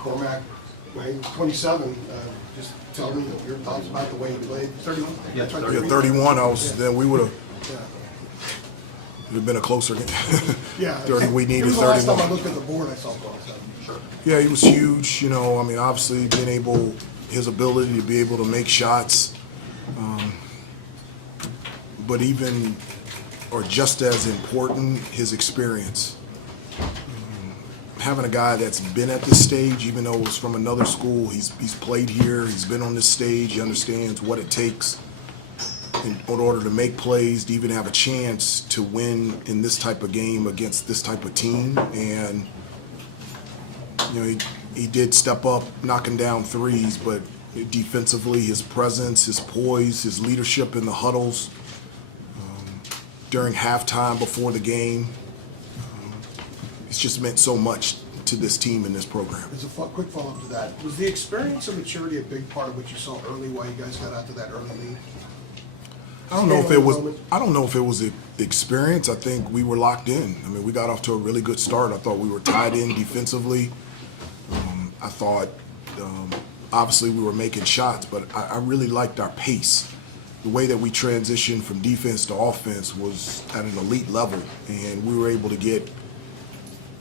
Cormac Ryan, 27. Just tell me your thoughts about the way he played. 31? Yeah, That's right, 31. Then we would have Yeah. been a closer game. Yeah. 30. We It needed was the last time I 31. looked at the board, I saw 27. Sure. Yeah, he was huge. I mean, obviously his ability to be able to make shots, but even or just as important, his experience. Having a guy that's been at this stage, even though it was from another school, he's played here, he's been on this stage, he understands what it takes in order to make plays, to even have a chance to win in this type of game against this type of team. And he did step up, knocking down threes, but defensively, his presence, his poise, his leadership in the huddles during halftime before the game, it's just meant so much to this team and this program. As a quick follow-up to that, was the experience and maturity a big part of what you saw early, why you guys got out to that early lead? I don't know if it was the experience. I think we were locked in. I mean, we got off to a really good start. I thought we were tied in defensively. I thought, obviously, we were making shots, but I really liked our pace. The way that we transitioned from defense to offense was at an elite level, and we were able to get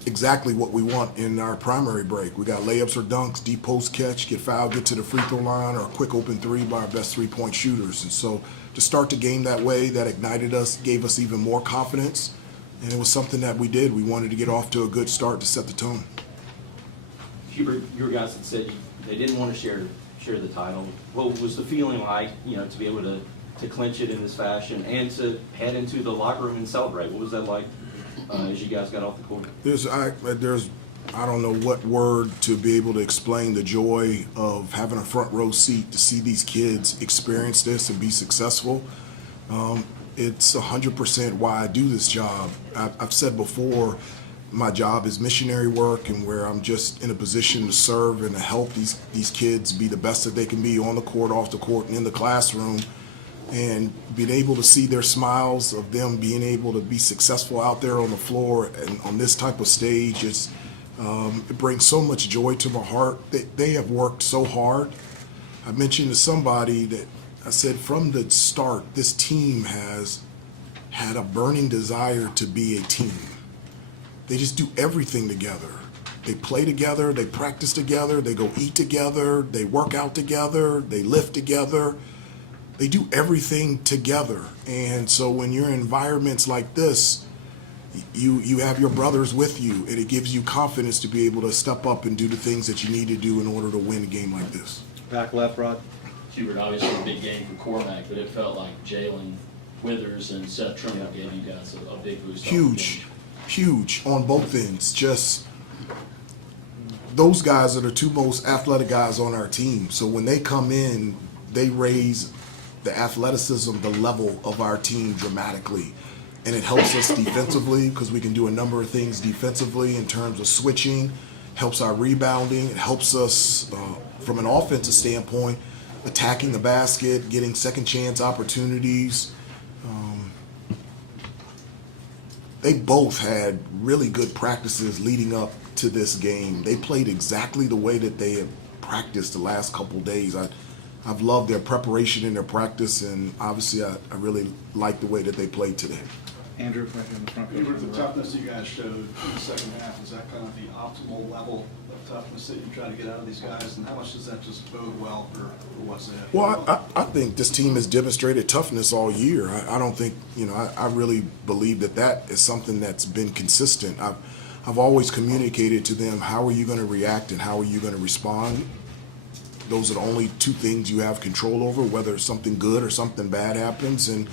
exactly what we want in our primary break. We got layups or dunks, deep post catch, get fouled, get to the free throw line, or a quick open three by our best three-point shooters. And so to start the game that way, that ignited us, gave us even more confidence, and it was something that we did. We wanted to get off to a good start to set the tone. Hubert, your guys had said they didn't want to share the title. What was the feeling like, to be able to clinch it in this fashion and to head into the locker room and celebrate? What was that like as you guys got off the court? I don't know what word to be able to explain the joy of having a front row seat to see these kids experience this and be successful. It's 100% why I do this job. I've said before, my job is missionary work, and where I'm just in a position to serve and to help these kids be the best that they can be on the court, off the court, and in the classroom. And being able to see their smiles of them being able to be successful out there on the floor and on this type of stage, it brings so much joy to my heart. They have worked so hard. I mentioned to somebody that I said from the start, this team has had a burning desire to be a team. They just do everything together. They play together, they practice together, they go eat together, they work out together, they lift together. They do everything together. And so when you're in environments like this, you have your brothers with you, and it gives you confidence to be able to step up and do the things that you need to do in order to win a game like this. Back left, Rod. Hubert, obviously a big game for Cormac, but it felt like Jalen Withers and Seth Trimble gave you guys a big boost. Huge on both ends. Just those guys are the two most athletic guys on our team. So when they come in, they raise the athleticism, the level of our team dramatically. And it helps us defensively because we can do a number of things defensively in terms of switching, helps our rebounding, it helps us from an offensive standpoint, attacking the basket, getting second chance opportunities. They both had really good practices leading up to this game. They played exactly the way that they had practiced the last couple days. I've loved their preparation and their practice, and obviously I really like the way that they played today. Andrew, right here in the front. Hubert, the toughness you guys showed in the second half, is that kind of the optimal level of toughness that you try to get out of these guys, and how much does that just bode well for what's ahead? Well, I think this team has demonstrated toughness all year. I don't think, I really believe that is something that's been consistent. I've always communicated to them, how are you going to react and how are you going to respond? Those are the only two things you have control over, whether something good or something bad happens. And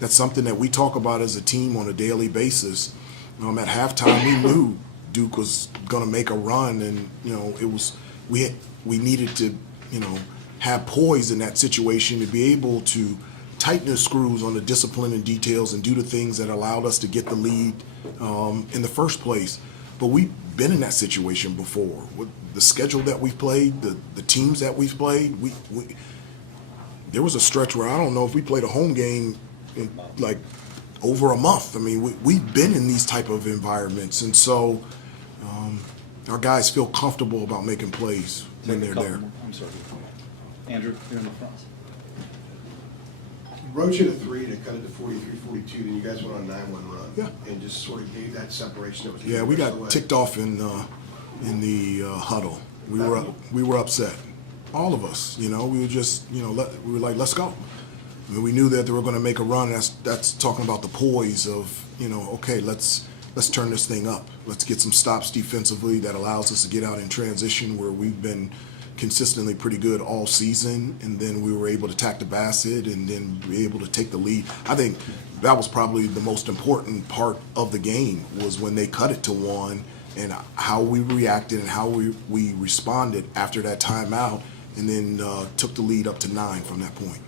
that's something that we talk about as a team on a daily basis. At halftime, we knew Duke was going to make a run, and we needed to have poise in that situation to be able to tighten the screws on the discipline and details and do the things that allowed us to get the lead in the first place. But we've been in that situation before. With the schedule that we've played, the teams that we've played, there was a stretch where I don't know if we played a home game in like over a month. I mean, we've been in these type of environments, and so our guys feel comfortable about making plays when Take a they're couple there. more. I'm sorry. Andrew, here in the front. Roach hit a three to cut it to 43-42, then you guys went on a 9-1 run. Yeah. And just sort of gave that separation that was. Yeah, we the rest of got the way. ticked off in the huddle. We were upset, all of us. You know, we were just, you know, we were like, let's go. I mean, we knew that they were going to make a run. That's talking about the poise of, you know, okay, let's turn this thing up. Let's get some stops defensively that allows us to get out in transition where we've been consistently pretty good all season, and then we were able to attack the basket and then be able to take the lead. I think that was probably the most important part of the game, was when they cut it to 1 and how we reacted and how we responded after that timeout, and then took the lead up to 9 from that point.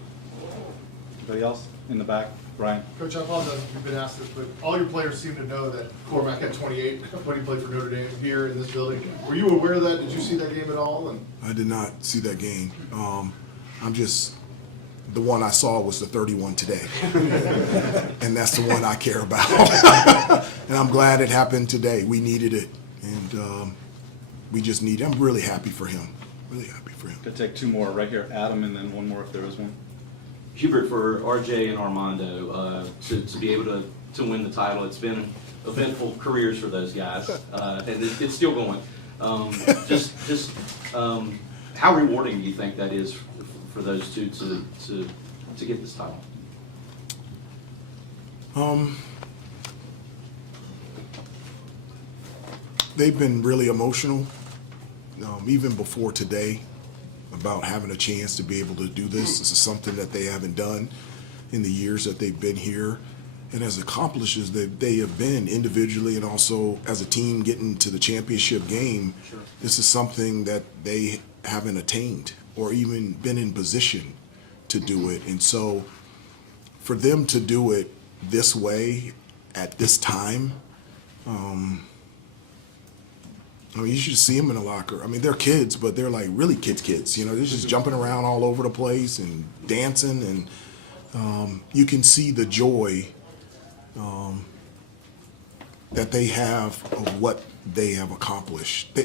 Anybody else in the back? Ryan? Coach, I apologize if you've been asked this, but all your players seem to know that Cormac had 28 when he played for Notre Dame here in this building. Were you aware of that? Did you see that game at all? And I did not see that game. The one I saw was the 31 today. And that's the one I care about. And I'm glad it happened today. We needed it. And we just need it. I'm really happy for him. Really happy for him. Could take two more right here. Adam, and then one more if there is one. Hubert, for RJ and Armando, to be able to win the title, it's been eventful careers for those guys, and it's still going. How rewarding do you think that is for those two to get this title? They've been really emotional, even before today, about having a chance to be able to do this. This is something that they haven't done in the years that they've been here. And as accomplished as they have been individually and also as a team getting to the championship game, this is something that they haven't attained or even been in position to do it. And so for them to do it this way at this time, I mean, you should see them in the locker. I mean, they're kids, but they're like really kids. You know, they're just jumping around all over the place and dancing, and you can see the joy that they have of what they have accomplished.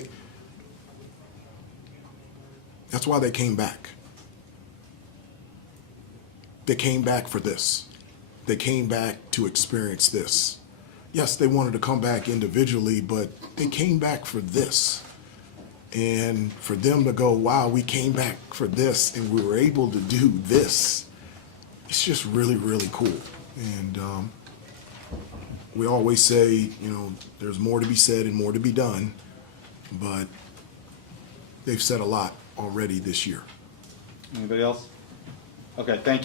That's why they came back. They came back for this. They came back to experience this. Yes, they wanted to come back individually, but they came back for this. And for them to go, wow, we came back for this and we were able to do this, it's just really, really cool. And we always say, you know, there's more to be said and more to be done, but they've said a lot already this year. Anybody else? Okay, thank you.